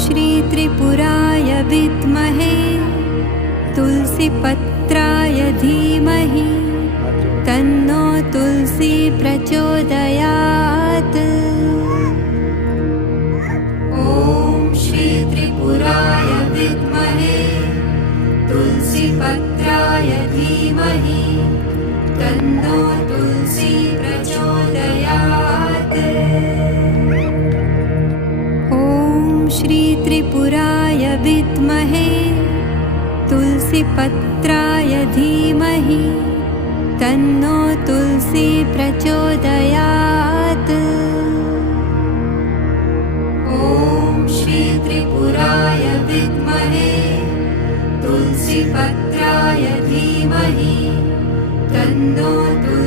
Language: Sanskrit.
श्री त्रिपुराय विद्महे तुलसीपत्राय धीमहि तन्नो तुलसी प्रचोदयात्। ॐ श्री त्रिपुराय विद्महे तुलसीपत्राय धीमहि तन्नो तुलसी प्रचोदयात्। ॐ श्री त्रिपुराय विद्महे तुलसीपत्राय धीमहि तन्नो तुलसी प्रचोदयात्। ॐ श्री त्रिपुराय विद्महे तुलसीपत्राय धीमहि तन्नो तुलसी